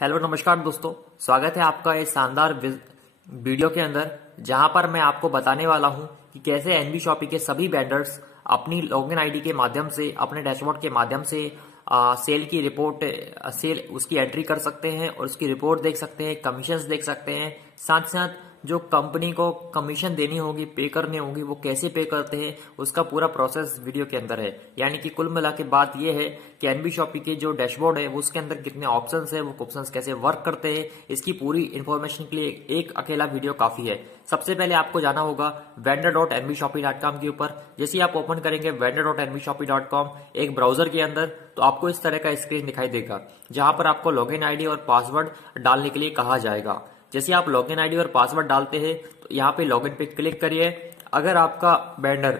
Hello नमस्कार दोस्तों, स्वागत है आपका इस शानदार वीडियो के अंदर, जहां पर मैं आपको बताने वाला हूं कि कैसे एनबी शॉपी के सभी वेंडर्स अपनी लॉगिन आईडी के माध्यम से, अपने डैशबोर्ड के माध्यम से सेल की रिपोर्ट, सेल उसकी एंट्री कर सकते हैं और उसकी रिपोर्ट देख सकते हैं, कमीशंस देख सकते हैं। साथ साथ जो कंपनी को कमीशन देनी होगी, पे करनी होगी, वो कैसे पे करते हैं उसका पूरा प्रोसेस वीडियो के अंदर है। यानी कि कुल मिला के बात यह है कि एनबी शॉपी के जो डैशबोर्ड है उसके अंदर कितने ऑप्शंस है, वो ऑप्शंस कैसे वर्क करते हैं, इसकी पूरी इन्फॉर्मेशन के लिए एक अकेला वीडियो काफी है। सबसे पहले आपको जाना होगा vendor.nbshopee.com के ऊपर। जैसे ही आप ओपन करेंगे vendor.nbshopee.com एक ब्राउजर के अंदर, तो आपको इस तरह का स्क्रीन दिखाई देगा, जहां पर आपको लॉगिन आईडी और पासवर्ड डालने के लिए कहा जाएगा। जैसे आप लॉगिन आईडी और पासवर्ड डालते हैं तो यहाँ पे लॉगिन पे क्लिक करिए। अगर आपका वेंडर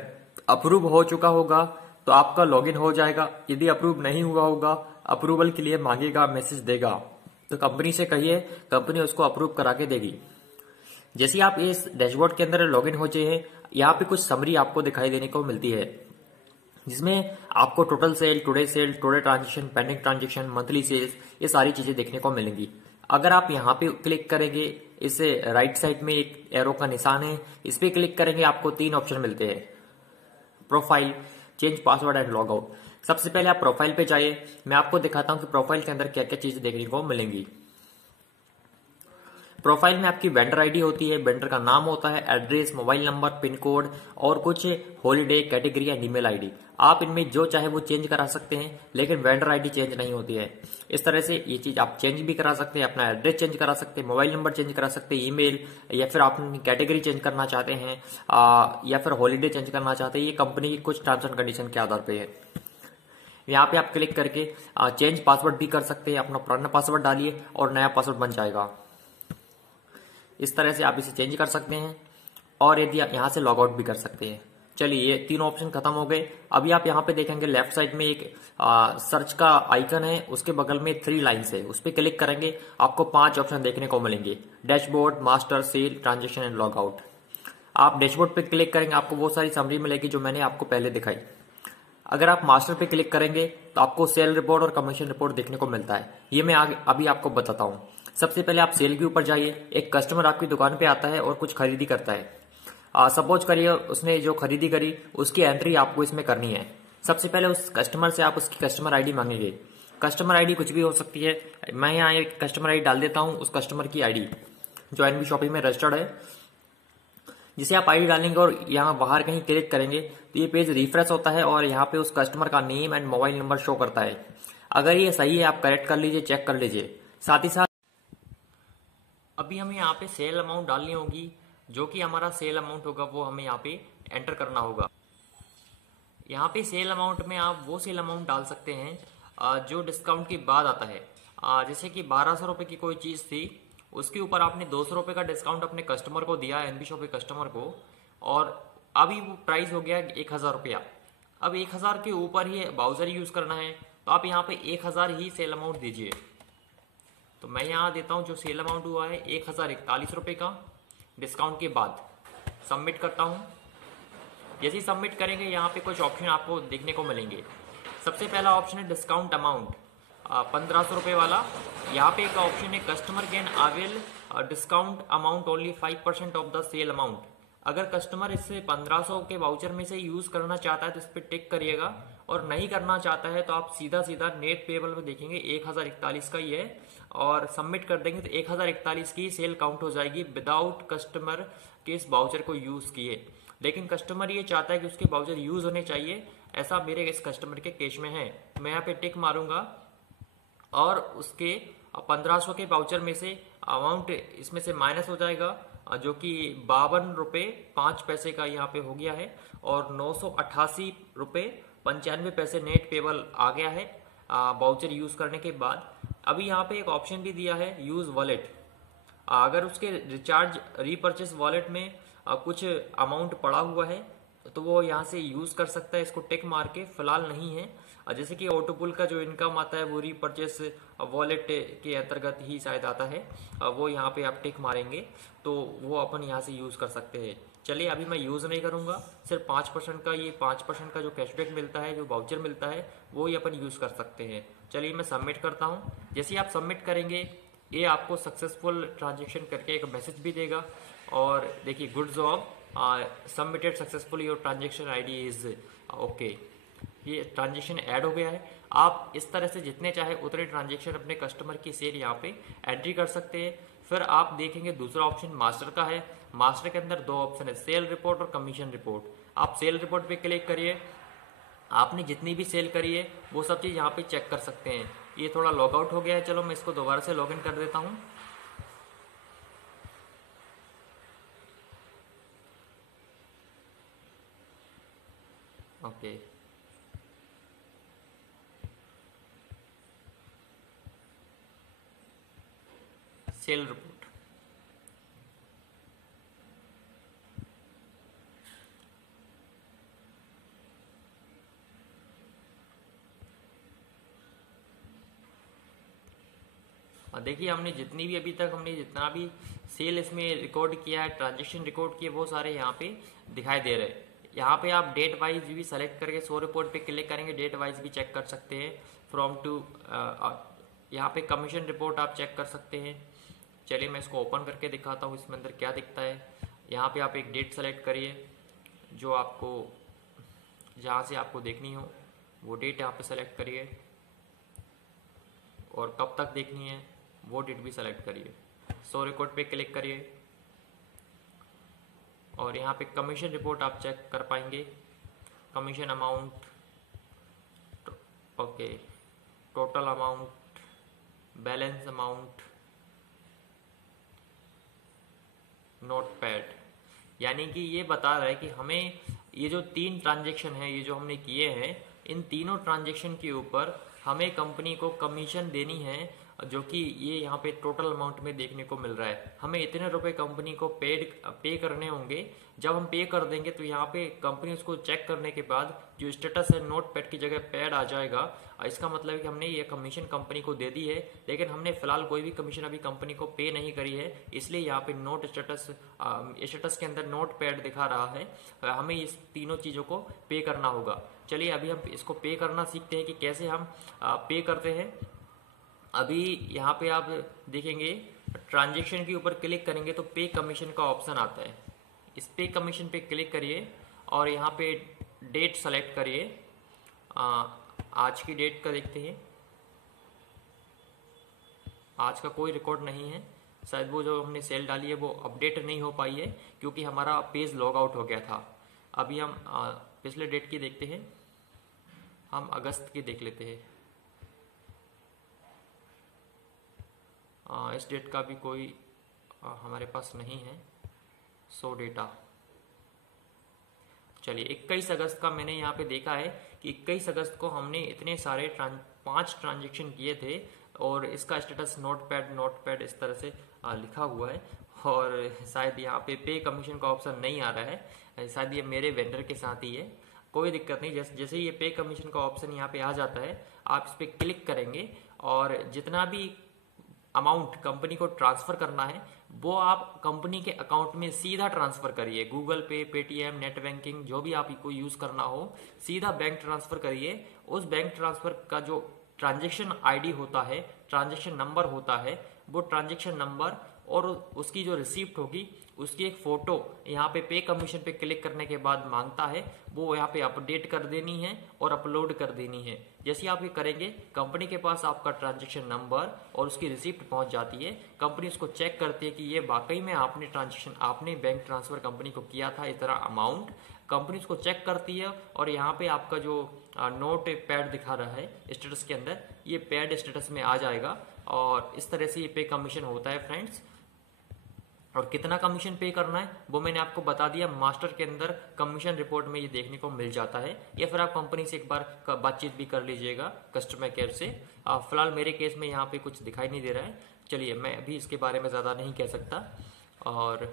अप्रूव हो चुका होगा तो आपका लॉगिन हो जाएगा। यदि अप्रूव नहीं हुआ होगा, अप्रूवल के लिए मांगेगा, मैसेज देगा, तो कंपनी से कहिए, कंपनी उसको अप्रूव करा के देगी। जैसे आप इस डैशबोर्ड के अंदर लॉगिन हो जाए, यहाँ पे कुछ समरी आपको दिखाई देने को मिलती है, जिसमें आपको total sale, today transaction, pending transaction, monthly sales, ये सारी चीजें देखने को मिलेंगी। अगर आप यहाँ पे क्लिक करेंगे, इसे राइट साइड में एक एरो का निशान है, इस पे क्लिक करेंगे, आपको 3 ऑप्शन मिलते हैं, profile, change password and log out. सबसे पहले आप प्रोफाइल पे जाइए। मैं आपको दिखाता हूं कि प्रोफाइल के अंदर क्या क्या चीजें देखने को मिलेंगी। प्रोफाइल में आपकी वेंडर आईडी होती है, वेंडर का नाम होता है, address, mobile number, pin code और कुछ holiday, category and email ID. आप इनमें जो चाहे वो चेंज करा सकते हैं, लेकिन वेंडर आईडी चेंज नहीं होती है। इस तरह से ये चीज आप चेंज भी करा सकते हैं, अपना एड्रेस चेंज करा सकते हैं, मोबाइल नंबर चेंज करा सकते हैं, ईमेल, या फिर आप कैटेगरी चेंज करना चाहते हैं या फिर हॉलीडे चेंज करना चाहते हैं। ये कंपनी की कुछ टर्म्स एंड कंडीशन के आधार पर है। यहाँ पे आप क्लिक करके चेंज पासवर्ड भी कर सकते हैं। अपना पुराना पासवर्ड डालिए और नया पासवर्ड बन जाएगा। इस तरह से आप इसे चेंज कर सकते हैं और यदि यहाँ से लॉग आउट भी कर सकते हैं। चलिए, ये 3 ऑप्शन खत्म हो गए। अभी आप यहाँ पे देखेंगे लेफ्ट साइड में एक सर्च का आइकन है, उसके बगल में 3 लाइन्स है, उस पर क्लिक करेंगे, आपको 5 ऑप्शन देखने को मिलेंगे, dashboard, master, sale, transaction and log out. आप डैशबोर्ड पे क्लिक करेंगे, आपको बहुत सारी समरी मिलेगी जो मैंने आपको पहले दिखाई। अगर आप मास्टर पे क्लिक करेंगे तो आपको सेल रिपोर्ट और कमीशन रिपोर्ट देखने को मिलता है। ये मैं अभी आपको बताता हूँ। सबसे पहले आप सेल के ऊपर जाइए। एक कस्टमर आपकी दुकान पे आता है और कुछ खरीदी करता है। सपोज करिए उसने जो खरीदी करी उसकी एंट्री आपको इसमें करनी है। सबसे पहले उस कस्टमर से आप उसकी कस्टमर आईडी मांगेंगे। कस्टमर आईडी कुछ भी हो सकती है। मैं यहाँ एक कस्टमर आईडी डाल देता हूँ, उस कस्टमर की आईडी जो एनबी शॉपी में रजिस्टर्ड है, जिसे आप आईडी डालेंगे और यहाँ बाहर कहीं क्लिक करेंगे तो ये पेज रिफ्रेश होता है और यहाँ पे उस कस्टमर का name and mobile number show करता है। अगर ये सही है आप करेक्ट कर लीजिए, चेक कर लीजिए। साथ ही साथ अभी हमें यहाँ पे सेल अमाउंट डालनी होगी, जो कि हमारा सेल अमाउंट होगा वो हमें यहाँ पे एंटर करना होगा। यहाँ पे सेल अमाउंट में आप वो सेल अमाउंट डाल सकते हैं जो डिस्काउंट के बाद आता है। जैसे कि 1200 रुपए की कोई चीज थी, उसके ऊपर आपने 200 रुपए का डिस्काउंट अपने कस्टमर को दिया, एनबी शॉपी कस्टमर को, और अभी वो प्राइस हो गया 1000 रुपया। अब 1000 के ऊपर ही बाउचर यूज करना है, तो आप यहाँ पे 1000 ही सेल अमाउंट दीजिए। तो मैं यहाँ देता हूँ जो सेल अमाउंट हुआ है 1041 रुपए का डिस्काउंट के बाद। सबमिट करता हूँ। जैसे ही सबमिट करेंगे यहाँ पे कुछ ऑप्शन आपको देखने को मिलेंगे। सबसे पहला ऑप्शन है डिस्काउंट अमाउंट, 1500 रुपए वाला। यहाँ पे एक ऑप्शन है customer can avail discount amount only 5% of the sale amount. अगर कस्टमर इससे 1500 के वाउचर में से यूज करना चाहता है तो इस पर टिक करिएगा, और नहीं करना चाहता है तो आप सीधा सीधा नेट पेबल में देखेंगे 1041 का ही है, और सबमिट कर देंगे तो 1041 की सेल काउंट हो जाएगी विदाउट कस्टमर के इस वाउचर को यूज किए। लेकिन कस्टमर ये चाहता है कि उसके वाउचर यूज होने चाहिए, ऐसा मेरे इस कस्टमर के केस में है। मैं यहाँ पे टिक मारूंगा और उसके 1500 के वाउचर में से अमाउंट इसमें से माइनस हो जाएगा, जो कि 52 रुपए 5 पैसे का यहाँ पे हो गया है, और 988 रुपए 95 पैसे नेट पेबल आ गया है वाउचर यूज करने के बाद। अभी यहाँ पे एक ऑप्शन भी दिया है यूज वॉलेट। अगर उसके रिचार्ज रीपर्चेस वॉलेट में कुछ अमाउंट पड़ा हुआ है तो वो यहाँ से यूज कर सकता है, इसको टिक मार के। फिलहाल नहीं है। जैसे कि ऑटोपुल का जो इनकम आता है वो रीपर्चेस वॉलेट के अंतर्गत ही शायद आता है, वो यहाँ पे आप टिक मारेंगे तो वो अपन यहाँ से यूज कर सकते हैं। चलिए, अभी मैं यूज नहीं करूंगा, सिर्फ 5% का, ये 5% का जो कैशबैक मिलता है, जो वाउचर मिलता है, वो ही अपन यूज कर सकते हैं। चलिए मैं सबमिट करता हूँ। जैसे ही आप सबमिट करेंगे ये आपको सक्सेसफुल ट्रांजेक्शन करके एक मैसेज भी देगा। और देखिए good job submitted successfully your transaction ID is okay, ये ट्रांजेक्शन ऐड हो गया है। आप इस तरह से जितने चाहे उतने ट्रांजेक्शन अपने कस्टमर की सेल यहाँ पे एंट्री कर सकते हैं। फिर आप देखेंगे दूसरा ऑप्शन मास्टर का है। मास्टर के अंदर दो ऑप्शन है, सेल रिपोर्ट और कमीशन रिपोर्ट। आप सेल रिपोर्ट पे क्लिक करिए, आपने जितनी भी सेल करी है वो सब चीज़ यहाँ पे चेक कर सकते हैं। ये थोड़ा लॉग आउट हो गया है, चलो मैं इसको दोबारा से लॉग इन कर देता हूँ। ओके सेल रिपोर्ट, और देखिए हमने जितनी भी अभी तक हमने जितना भी सेल इसमें रिकॉर्ड किया है, ट्रांजेक्शन रिकॉर्ड किए, वो सारे यहाँ पे दिखाई दे रहे हैं। यहाँ पे आप डेट वाइज भी सेलेक्ट करके शो रिपोर्ट पे क्लिक करेंगे, डेट वाइज भी चेक कर सकते हैं। फ्रॉम टू यहाँ पे कमीशन रिपोर्ट आप चेक कर सकते हैं। चलिए मैं इसको ओपन करके दिखाता हूँ इसमें अंदर क्या दिखता है। यहाँ पे आप एक डेट सेलेक्ट करिए जो आपको जहाँ से आपको देखनी हो वो डेट यहाँ पे सेलेक्ट करिए, और कब तक देखनी है वो डेट भी सेलेक्ट करिए। शो रिकॉर्ड पे क्लिक करिए और यहाँ पे कमीशन रिपोर्ट आप चेक कर पाएंगे। Commission amount, okay, total amount, balance amount, notepad. यानी कि ये बता रहा है कि हमें ये जो 3 ट्रांजेक्शन है ये जो हमने किए हैं, इन तीनों ट्रांजेक्शन के ऊपर हमें कंपनी को कमीशन देनी है, जो कि ये यहाँ पे टोटल अमाउंट में देखने को मिल रहा है। हमें इतने रुपए कंपनी को पे करने होंगे। जब हम पे कर देंगे तो यहाँ पे कंपनी उसको चेक करने के बाद जो स्टेटस है नोट पैड की जगह पैड आ जाएगा। इसका मतलब है कि हमने ये कमीशन कंपनी को दे दी है, लेकिन हमने फिलहाल कोई भी कमीशन अभी कंपनी को पे नहीं करी है, इसलिए यहाँ पे नोट स्टेटस के अंदर नोट पैड दिखा रहा है। हमें इस तीनों चीज़ों को पे करना होगा। चलिए अभी हम इसको पे करना सीखते हैं कि कैसे हम पे करते हैं। अभी यहाँ पे आप देखेंगे ट्रांजेक्शन के ऊपर क्लिक करेंगे तो पे कमीशन का ऑप्शन आता है। इस पे कमीशन पे क्लिक करिए और यहाँ पे डेट सेलेक्ट करिए। आज की डेट का देखते हैं। आज का कोई रिकॉर्ड नहीं है, शायद वो जो हमने सेल डाली है वो अपडेट नहीं हो पाई है क्योंकि हमारा पेज लॉग आउट हो गया था। अभी हम पिछले डेट की देखते हैं, हम अगस्त की देख लेते हैं। इस डेट का भी कोई हमारे पास नहीं है सो डेटा। चलिए 21 अगस्त का मैंने यहाँ पे देखा है कि 21 अगस्त को हमने इतने सारे 5 ट्रांजेक्शन किए थे और इसका स्टेटस नोटपैड इस तरह से लिखा हुआ है। और शायद यहाँ पे कमीशन का ऑप्शन नहीं आ रहा है, शायद ये मेरे वेंडर के साथ ही है। कोई दिक्कत नहीं, जैसे ये पे कमीशन का ऑप्शन यहाँ पे आ जाता है आप इस पर क्लिक करेंगे और जितना भी अमाउंट कंपनी को ट्रांसफर करना है वो आप कंपनी के अकाउंट में सीधा ट्रांसफर करिए। गूगल पे, पेटीएम, नेट बैंकिंग जो भी आपको यूज करना हो सीधा बैंक ट्रांसफर करिए। उस बैंक ट्रांसफर का जो ट्रांजैक्शन आईडी होता है, ट्रांजैक्शन नंबर होता है, वो ट्रांजैक्शन नंबर और उसकी जो रिसीप्ट होगी उसकी एक फोटो यहाँ पे कमीशन पे क्लिक करने के बाद मांगता है, वो यहाँ पे अपडेट कर देनी है और अपलोड कर देनी है। जैसे आप ये करेंगे कंपनी के पास आपका ट्रांजैक्शन नंबर और उसकी रिसीप्ट पहुंच जाती है। कंपनी उसको चेक करती है कि ये वाकई में आपने बैंक ट्रांसफर कंपनी को किया था इतना अमाउंट। कंपनी उसको चेक करती है और यहाँ पे आपका जो नोट पैड दिखा रहा है स्टेटस के अंदर, ये पैड स्टेटस में आ जाएगा और इस तरह से ये पे कमीशन होता है फ्रेंड्स। और कितना कमीशन पे करना है वो मैंने आपको बता दिया, मास्टर के अंदर कमीशन रिपोर्ट में ये देखने को मिल जाता है। या फिर आप कंपनी से एक बार बातचीत भी कर लीजिएगा कस्टमर केयर से। फिलहाल मेरे केस में यहाँ पे कुछ दिखाई नहीं दे रहा है। चलिए मैं अभी इसके बारे में ज़्यादा नहीं कह सकता। और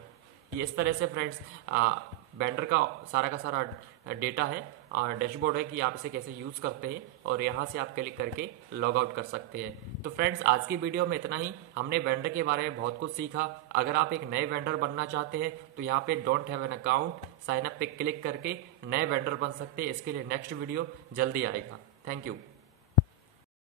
ये इस तरह से फ्रेंड्स वेंडर का सारा डेटा है और डैशबोर्ड है कि आप इसे कैसे यूज़ करते हैं और यहाँ से आप क्लिक करके लॉग आउट कर सकते हैं। तो फ्रेंड्स आज की वीडियो में इतना ही। हमने वेंडर के बारे में बहुत कुछ सीखा। अगर आप एक नए वेंडर बनना चाहते हैं तो यहाँ पे don't have an account sign up पे क्लिक करके नए वेंडर बन सकते हैं। इसके लिए नेक्स्ट वीडियो जल्दी आएगा। Thank you.